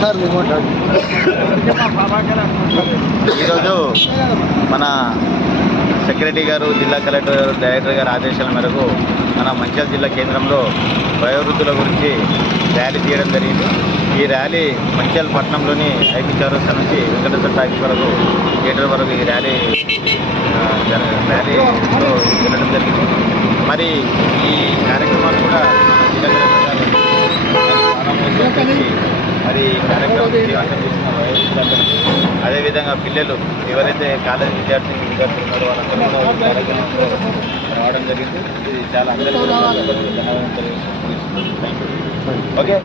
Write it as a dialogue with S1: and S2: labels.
S1: Sir
S2: ఈరోజు మన secretary గారు జిల్లా కలెక్టర్ గారు డైరెక్టర్ గారి ఆదేశాల మేరకు మన మంచిర్యాల జిల్లా కేంద్రంలో వయోవృద్ధుల గురించి ర్యాలీ తీయడం జరిగింది. ఈ ర్యాలీ మంచిర్యాల పట్టణంలోని ఐపీ చౌరస్తా నుంచి వెంకటేశ్వర టాకీస్ వరకు థియేటర్ వరకు ఈ ర్యాలీ ర్యాలీలో వెళ్ళడం జరిగింది. మరి ఈ కార్యక్రమాలు కూడా మరి కార్యక్రమం విజయవంతం చేసిన వయోవృద్ధులందరికీ అదేవిధంగా పిల్లలు ఎవరైతే కాలేజ్ విద్యార్థి విద్యార్థులు ఉన్నారో వాళ్ళందరూ కూడా కార్యక్రమంలో రావడం జరిగింది. ఇది చాలా అందరికీ ధన్యవాదాలు. తెలియజేస్తున్నాను. Thank you. ఓకే.